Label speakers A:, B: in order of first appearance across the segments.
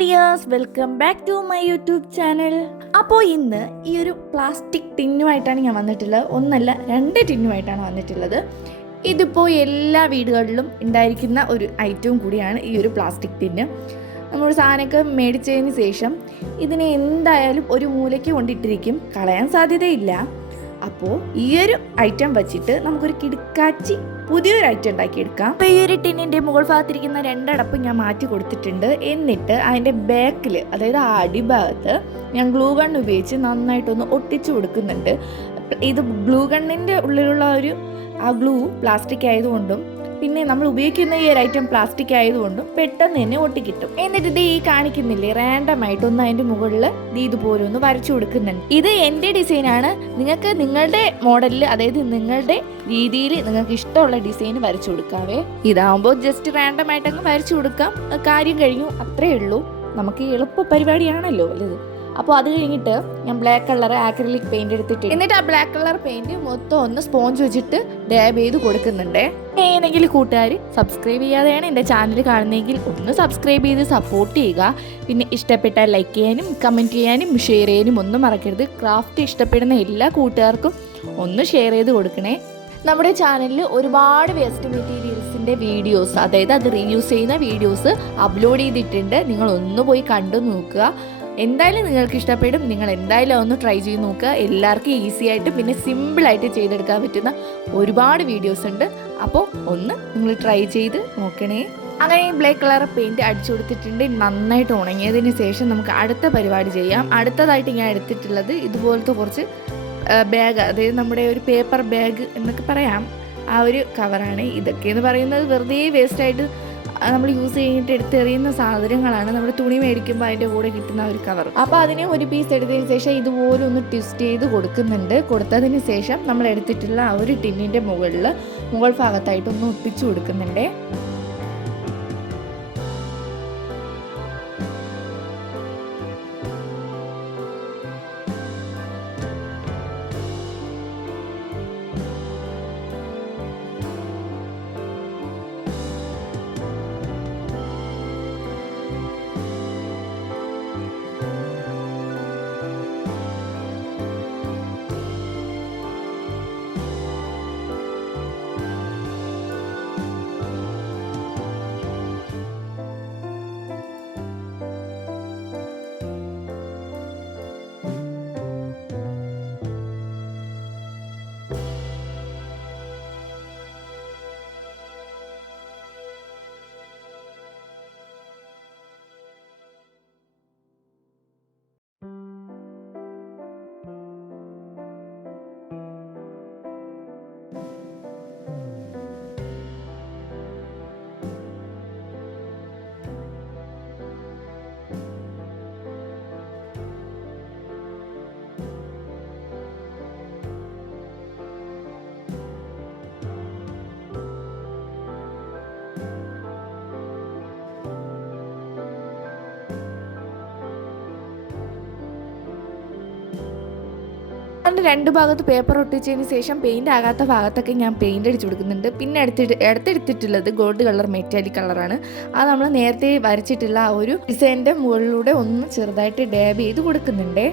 A: Dears welcome back to my YouTube channel അപ്പോൾ ഇന്ന് ഈ ഒരു പ്ലാസ്റ്റിക് ടിന്നുമായിട്ടാണ് ഞാൻ വന്നിട്ടുള്ളത്. ഒന്നല്ല രണ്ട് ടിന്നുമായിട്ടാണ് വന്നിട്ടുള്ളത്. ഇതിപ്പോൾ എല്ലാ വീടുകളിലും ഉണ്ടായിരിക്കുന്ന ഒരു ഐറ്റവും കൂടിയാണ് ഈ ഒരു പ്ലാസ്റ്റിക് ടിന്ന്. നമ്മൾ സാധനമൊക്കെ മേടിച്ചതിന് ശേഷം ഇതിനെ എന്തായാലും ഒരു മൂലയ്ക്ക് കൊണ്ടിട്ടിരിക്കും. കളയാൻ സാധ്യതയില്ല. അപ്പോൾ ഈ ഒരു ഐറ്റം വച്ചിട്ട് നമുക്കൊരു കിടുക്കാച്ചി പുതിയൊരു ഐറ്റം ഉണ്ടാക്കിയെടുക്കാം. അപ്പോൾ ഈ ഒരു ടിന്നിന്റെ മുകൾ ഭാഗത്തിരിക്കുന്ന രണ്ടടപ്പ് ഞാൻ മാറ്റി കൊടുത്തിട്ടുണ്ട്. എന്നിട്ട് അതിന്റെ ബാക്കിൽ അതായത് ആ അടിഭാഗത്ത് ഞാൻ ഗ്ലൂ ഗൺ ഉപയോഗിച്ച് നന്നായിട്ടൊന്ന് ഒട്ടിച്ചു കൊടുക്കുന്നുണ്ട്. ഇത് ഗ്ലൂ ഗണ്ണിന്റെ ഉള്ളിലുള്ള ഒരു ആ ഗ്ലൂ പ്ലാസ്റ്റിക് ആയതുകൊണ്ടും പിന്നെ നമ്മൾ ഉപയോഗിക്കുന്ന ഈ ഒരു ഐറ്റം പ്ലാസ്റ്റിക് ആയതുകൊണ്ടും പെട്ടെന്ന് തന്നെ ഒട്ടിക്കിട്ടും. എന്നിട്ട് ഇത് ഈ കാണിക്കുന്നില്ലേ റാൻഡം ആയിട്ട് ഒന്ന് അതിന്റെ മുകളിൽ ഇത് ഇതുപോലെ ഒന്ന് വരച്ചു കൊടുക്കുന്നുണ്ട്. ഇത് എന്റെ ഡിസൈനാണ് നിങ്ങൾക്ക് നിങ്ങളുടെ മോഡലിൽ അതായത് നിങ്ങളുടെ രീതിയിൽ നിങ്ങൾക്ക് ഇഷ്ടമുള്ള ഡിസൈൻ വരച്ചു കൊടുക്കാവേ. ഇതാവുമ്പോൾ ജസ്റ്റ് റാൻഡം ആയിട്ടങ്ങ് വരച്ചു കൊടുക്കാം. കാര്യം കഴിഞ്ഞു. അത്രേ ഉള്ളൂ. നമുക്ക് എളുപ്പ പരിപാടിയാണല്ലോ വലുത് അപ്പോൾ അത് കഴിഞ്ഞിട്ട് ഞാൻ ബ്ലാക്ക് കളർ ആക്രിലിക് പെയിന്റ് എടുത്തിട്ട് എന്നിട്ട് ആ ബ്ലാക്ക് കളർ പെയിന്റ് മൊത്തം ഒന്ന് സ്പോഞ്ച് വെച്ചിട്ട് ഡാബ് ചെയ്ത് കൊടുക്കുന്നുണ്ട്. ഏതെങ്കിലും കൂട്ടുകാർ സബ്സ്ക്രൈബ് ചെയ്യാതെയാണ് എന്റെ ചാനൽ കാണുന്നതെങ്കിൽ ഒന്ന് സബ്സ്ക്രൈബ് ചെയ്ത് സപ്പോർട്ട് ചെയ്യുക. പിന്നെ ഇഷ്ടപ്പെട്ട ലൈക്ക് ചെയ്യാനും കമന്റ് ചെയ്യാനും ഷെയർ ചെയ്യാനും ഒന്നും മറക്കരുത്. ക്രാഫ്റ്റ് ഇഷ്ടപ്പെടുന്ന എല്ലാ കൂട്ടുകാർക്കും ഒന്ന് ഷെയർ ചെയ്ത് കൊടുക്കണേ. നമ്മുടെ ചാനലിൽ ഒരുപാട് വേസ്റ്റ് മെറ്റീരിയൽസിന്റെ വീഡിയോസ് അതായത് അത് റീയൂസ് ചെയ്യുന്ന വീഡിയോസ് അപ്ലോഡ് ചെയ്തിട്ടുണ്ട്. നിങ്ങൾ ഒന്ന് പോയി കണ്ടു നോക്കുക. എന്തായാലും നിങ്ങൾക്ക് ഇഷ്ടപ്പെടും. നിങ്ങൾ എന്തായാലും ഒന്ന് ട്രൈ ചെയ്ത് നോക്കുക. എല്ലാവർക്കും ഈസി ആയിട്ട് പിന്നെ സിമ്പിളായിട്ട് ചെയ്തെടുക്കാൻ പറ്റുന്ന ഒരുപാട് വീഡിയോസ് ഉണ്ട്. അപ്പോൾ ഒന്ന് നിങ്ങൾ ട്രൈ ചെയ്ത് നോക്കണേ. അങ്ങനെ ഈ ബ്ലാക്ക് കളർ പെയിന്റ് അടിച്ചു കൊടുത്തിട്ടുണ്ട്. നന്നായിട്ട് ഉണങ്ങിയതിന് ശേഷം നമുക്ക് അടുത്ത പരിപാടി ചെയ്യാം. അടുത്തതായിട്ട് ഞാൻ എടുത്തിട്ടുള്ളത് ഇതുപോലത്തെ കുറച്ച് ബാഗ് അതായത് നമ്മുടെ ഒരു പേപ്പർ ബാഗ് എന്നൊക്കെ പറയാം. ആ ഒരു കവറാണ് ഇതൊക്കെ എന്ന് പറയുന്നത് വെറുതെ വേസ്റ്റായിട്ട് നമ്മൾ യൂസ് ചെയ്തിട്ട് എടുത്തെറിയുന്ന സാധനങ്ങളാണ് നമ്മൾ തുണി മേടിക്കുമ്പോൾ അതിന്റെ കൂടെ കിട്ടുന്ന ഒരു കവർ അപ്പോൾ അതിനെ ഒരു പീസ് എടുത്തതിന് ശേഷം ഇതുപോലെ ഒന്ന് ട്വിസ്റ്റ് ചെയ്ത് കൊടുക്കുന്നുണ്ട്. കൊടുത്തതിന് ശേഷം നമ്മൾ എടുത്തിട്ടുള്ള ആ ഒരു ടിന്നിന്റെ മുകളിൽ മുകൾ ഭാഗത്തായിട്ട് ഒന്ന് ഒട്ടിച്ചു കൊടുക്കുന്നുണ്ട്. രണ്ട് ഭാഗത്ത് പേപ്പർ ഒട്ടിച്ചതിന് ശേഷം പെയിന്റ് ആകാത്ത ഭാഗത്തൊക്കെ ഞാൻ പെയിന്റ് അടിച്ചു കൊടുക്കുന്നുണ്ട്. പിന്നെ എടുത്തിട്ട് എടുത്തെടുത്തിട്ടുള്ളത് ഗോൾഡ് കളർ മെറ്റാലിക് കളറാണ് അത് നമ്മൾ നേരത്തെ വരച്ചിട്ടുള്ള ആ ഒരു ഡിസൈനിന്റെ മുകളിലൂടെ ഒന്ന് ചെറുതായിട്ട് ഡാബ് ചെയ്ത് കൊടുക്കുന്നുണ്ട്.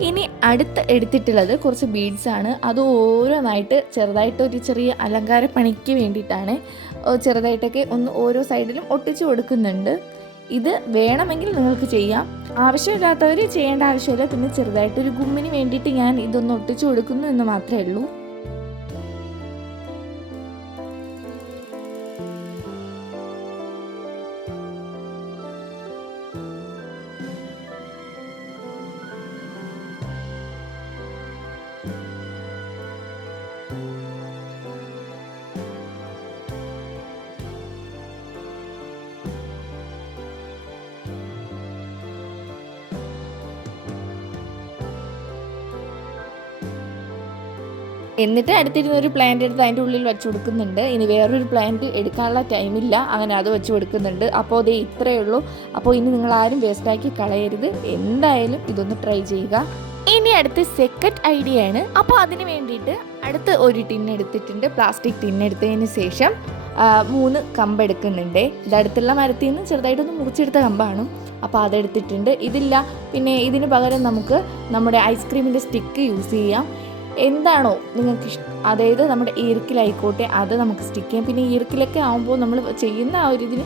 A: ഇനി അടുത്ത് എടുത്തിട്ടുള്ളത് കുറച്ച് ബീഡ്സ് ആണ്. അത് ഓരോന്നായിട്ട് ചെറുതായിട്ട് ഒരു ചെറിയ അലങ്കാര പണിക്ക് വേണ്ടിയിട്ടാണ്. ചെറുതായിട്ടൊക്കെ ഒന്ന് ഓരോ സൈഡിലും ഒട്ടിച്ചു കൊടുക്കുന്നുണ്ട്. ഇത് വേണമെങ്കിൽ നിങ്ങൾക്ക് ചെയ്യാം. ആവശ്യമില്ലാത്തവർ ചെയ്യേണ്ട ആവശ്യമില്ല. പിന്നെ ചെറുതായിട്ടൊരു ഗുമ്മിന് വേണ്ടിയിട്ട് ഞാൻ ഇതൊന്ന് ഒട്ടിച്ചു കൊടുക്കുന്നു എന്ന് മാത്രമേ ഉള്ളൂ. എന്നിട്ട് അടുത്തിരുന്ന ഒരു പ്ലാന്റ് എടുത്ത് അതിന്റെ ഉള്ളിൽ വെച്ച് കൊടുക്കുന്നുണ്ട്. ഇനി വേറൊരു പ്ലാന്റ് എടുക്കാനുള്ള ടൈമില്ല അങ്ങനെ അത് വെച്ച് കൊടുക്കുന്നുണ്ട്. അപ്പോൾ അതേ ഇത്രയേ ഉള്ളൂ. അപ്പോൾ ഇനി നിങ്ങൾ ആരും വേസ്റ്റാക്കി കളയരുത്. എന്തായാലും ഇതൊന്ന് ട്രൈ ചെയ്യുക. ഇനി അടുത്ത് സെക്കൻഡ് ഐഡിയ ആണ്. അപ്പോൾ അതിന് വേണ്ടിയിട്ട് അടുത്ത് ഒരു ടിൻ എടുത്തിട്ടുണ്ട്. പ്ലാസ്റ്റിക് ടിൻ എടുത്തതിന് ശേഷം മൂന്ന് കമ്പ് എടുക്കുന്നുണ്ട്. ഇത് അടുത്തുള്ള മരത്തിൽ നിന്ന് ചെറുതായിട്ടൊന്ന് മുറിച്ചെടുത്ത കമ്പാണ്. അപ്പോൾ അതെടുത്തിട്ടുണ്ട്. ഇതില്ല. പിന്നെ ഇതിന് പകരം നമുക്ക് നമ്മുടെ ഐസ്ക്രീമിന്റെ സ്റ്റിക്ക് യൂസ് ചെയ്യാം. എന്താണോ നിങ്ങൾക്ക് അതായത് നമ്മുടെ ഈർക്കിലായിക്കോട്ടെ അത് നമുക്ക് സ്റ്റിക്ക് ചെയ്യാം. പിന്നെ ഈർക്കിലൊക്കെ ആകുമ്പോൾ നമ്മൾ ചെയ്യുന്ന ആ ഒരു ഇതിന്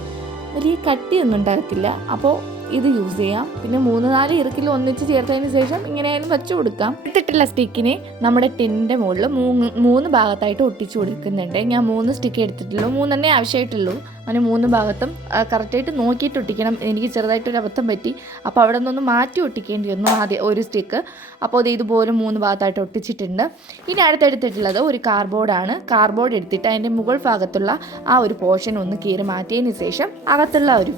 A: വലിയ കട്ടിയൊന്നും ഉണ്ടാകത്തില്ല. അപ്പോൾ ഇത് യൂസ് ചെയ്യാം. പിന്നെ മൂന്ന് നാല് ഇറുക്കിൽ ഒന്നിച്ച് ചേർത്തതിന് ശേഷം ഇങ്ങനെയായാലും വെച്ചു കൊടുക്കാം. എടുത്തിട്ടുള്ള സ്റ്റിക്കിനെ നമ്മുടെ ടിന്നിന്റെ മുകളിൽ മൂന്ന് മൂന്ന് ഭാഗത്തായിട്ട് ഒട്ടിച്ചു കൊടുക്കുന്നുണ്ട്. ഞാൻ മൂന്ന് സ്റ്റിക്ക് എടുത്തിട്ടുള്ളൂ. മൂന്നെണ്ണേ ആവശ്യമായിട്ടുള്ളൂ. അങ്ങനെ മൂന്ന് ഭാഗത്തും കറക്റ്റായിട്ട് നോക്കിയിട്ട് ഒട്ടിക്കണം. എനിക്ക് ചെറുതായിട്ടൊരു അബദ്ധം പറ്റി. അപ്പോൾ അവിടെ നിന്നൊന്ന് മാറ്റി ഒട്ടിക്കേണ്ടി വന്നു ആദ്യം ഒരു സ്റ്റിക്ക്. അപ്പോൾ അത് ഇതുപോലെ മൂന്ന് ഭാഗത്തായിട്ട് ഒട്ടിച്ചിട്ടുണ്ട്. ഇനി അടുത്തെടുത്തിട്ടുള്ളത് ഒരു കാർഡ്ബോർഡാണ്. കാർഡ്ബോർഡ് എടുത്തിട്ട് അതിന്റെ മുകൾ ഭാഗത്തുള്ള ആ ഒരു പോർഷൻ ഒന്ന് കീറി മാറ്റിയതിന് ശേഷം അകത്തുള്ള ഒരു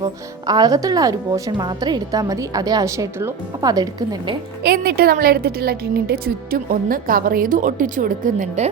A: അകത്തുള്ള ഒരു പോർഷൻ മാത്രം എടുത്താൽ മതി. അതേ ആവശ്യമായിട്ടുള്ളൂ. അപ്പോൾ അതെടുക്കുന്നുണ്ട്. എന്നിട്ട് നമ്മൾ എടുത്തിട്ടുള്ള ടിന്നിന്റെ ചുറ്റും ഒന്ന് കവർ ചെയ്ത് ഒട്ടിച്ചു കൊടുക്കുന്നുണ്ട്.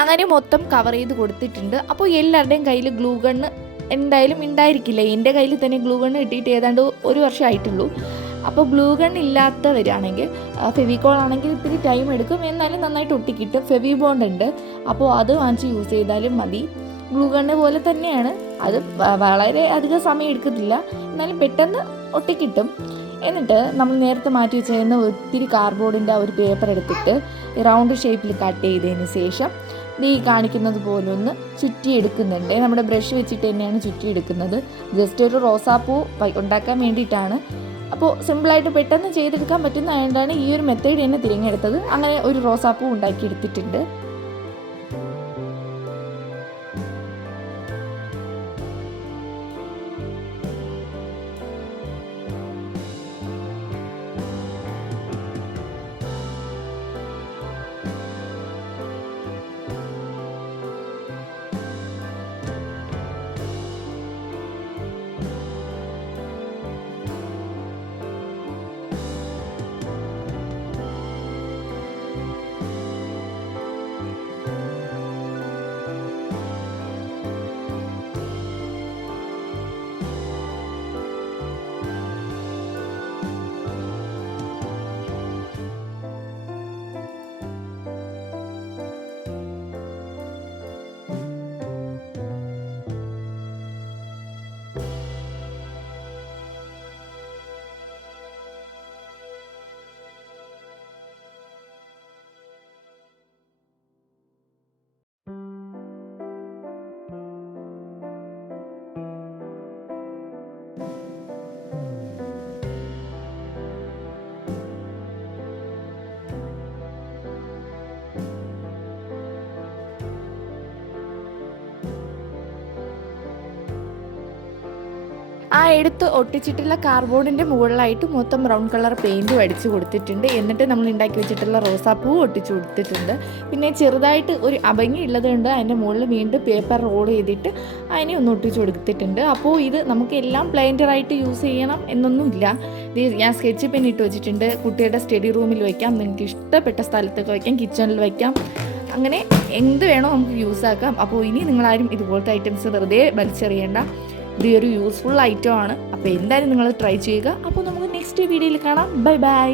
A: അങ്ങനെ മൊത്തം കവർ ചെയ്ത് കൊടുത്തിട്ടുണ്ട്. അപ്പോൾ എല്ലാവരുടെയും കയ്യിൽ ഗ്ലൂ ഗണ്ണ് എന്തായാലും ഉണ്ടായിരിക്കില്ല. എന്റെ കയ്യിൽ തന്നെ ഗ്ലൂ ഗണ്ണ് കിട്ടിയിട്ട് ഏതാണ്ട് ഒരു വർഷമായിട്ടുള്ളൂ. അപ്പോൾ ഗ്ലൂ ഗൺ ഇല്ലാത്തവരാണെങ്കിൽ ഫെവിക്കോൾ ആണെങ്കിൽ ഇത്തിരി ടൈം എടുക്കും. എന്നാലും നന്നായിട്ട് ഒട്ടിക്കിട്ടും. ഫെവി ബോണ്ട് ഉണ്ട്. അപ്പോൾ അത് വാങ്ങിച്ച് യൂസ് ചെയ്താലും മതി. ഗ്ലൂ ഗണ്ണ് പോലെ തന്നെയാണ്. അത് വളരെ അധികം സമയം എടുക്കത്തില്ല. എന്നാലും പെട്ടെന്ന് ഒട്ടിക്കിട്ടും. എന്നിട്ട് നമ്മൾ നേരത്തെ മാറ്റി വെച്ചിരുന്ന ഒത്തിരി കാർഡ്ബോർഡിന്റെ ആ ഒരു പേപ്പർ എടുത്തിട്ട് റൗണ്ട് ഷേപ്പിൽ കട്ട് ചെയ്തതിന് ശേഷം ഈ കാണിക്കുന്നത് പോലെ ഒന്ന് ചുറ്റിയെടുക്കുന്നുണ്ട്. നമ്മുടെ ബ്രഷ് വെച്ചിട്ട് തന്നെയാണ് ചുറ്റിയെടുക്കുന്നത്. ജസ്റ്റ് ഒരു റോസാപ്പൂ ഉണ്ടാക്കാൻ വേണ്ടിയിട്ടാണ്. അപ്പോൾ സിമ്പിളായിട്ട് പെട്ടെന്ന് ചെയ്തെടുക്കാൻ പറ്റുന്നതുകൊണ്ടാണ് ഈ ഒരു മെത്തേഡ് തന്നെ തിരഞ്ഞെടുത്തത്. അങ്ങനെ ഒരു റോസാപ്പൂ ഉണ്ടാക്കിയെടുത്തിട്ടുണ്ട്. ആ എടുത്ത് ഒട്ടിച്ചിട്ടുള്ള കാർബോർഡിന്റെ മുകളിലായിട്ട് മൊത്തം ബ്രൗൺ കളർ പെയിന്റും അടിച്ച് കൊടുത്തിട്ടുണ്ട്. എന്നിട്ട് നമ്മൾ ഉണ്ടാക്കി വെച്ചിട്ടുള്ള റോസാപ്പൂ ഒട്ടിച്ചു കൊടുത്തിട്ടുണ്ട്. പിന്നെ ചെറുതായിട്ട് ഒരു അഭംഗി ഉള്ളത് കൊണ്ട് അതിന്റെ മുകളിൽ വീണ്ടും പേപ്പർ റോൾ ചെയ്തിട്ട് അതിനെ ഒന്ന് ഒട്ടിച്ചു കൊടുത്തിട്ടുണ്ട്. അപ്പോൾ ഇത് നമുക്ക് എല്ലാം പ്ലെയിന്ററായിട്ട് യൂസ് ചെയ്യണം എന്നൊന്നുമില്ല. ഞാൻ സ്കെച്ച് പെൻ ഇട്ട് വെച്ചിട്ടുണ്ട്. കുട്ടിയുടെ സ്റ്റഡി റൂമിൽ വയ്ക്കാം നിങ്ങൾക്ക് ഇഷ്ടപ്പെട്ട സ്ഥലത്തൊക്കെ വയ്ക്കാം കിച്ചണിൽ വയ്ക്കാം അങ്ങനെ എന്ത് വേണോ നമുക്ക് യൂസ് ആക്കാം. അപ്പോൾ ഇനി നിങ്ങളാരും ഇതുപോലത്തെ ഐറ്റംസ് വെറുതെ വലിച്ചെറിയേണ്ട. ഇത് ഒരു യൂസ്ഫുൾ ഐറ്റം ആണ്. അപ്പോൾ എന്തായാലും നിങ്ങൾ ട്രൈ ചെയ്യുക. അപ്പോൾ നമുക്ക് നെക്സ്റ്റ് വീഡിയോയിൽ കാണാം. Bye bye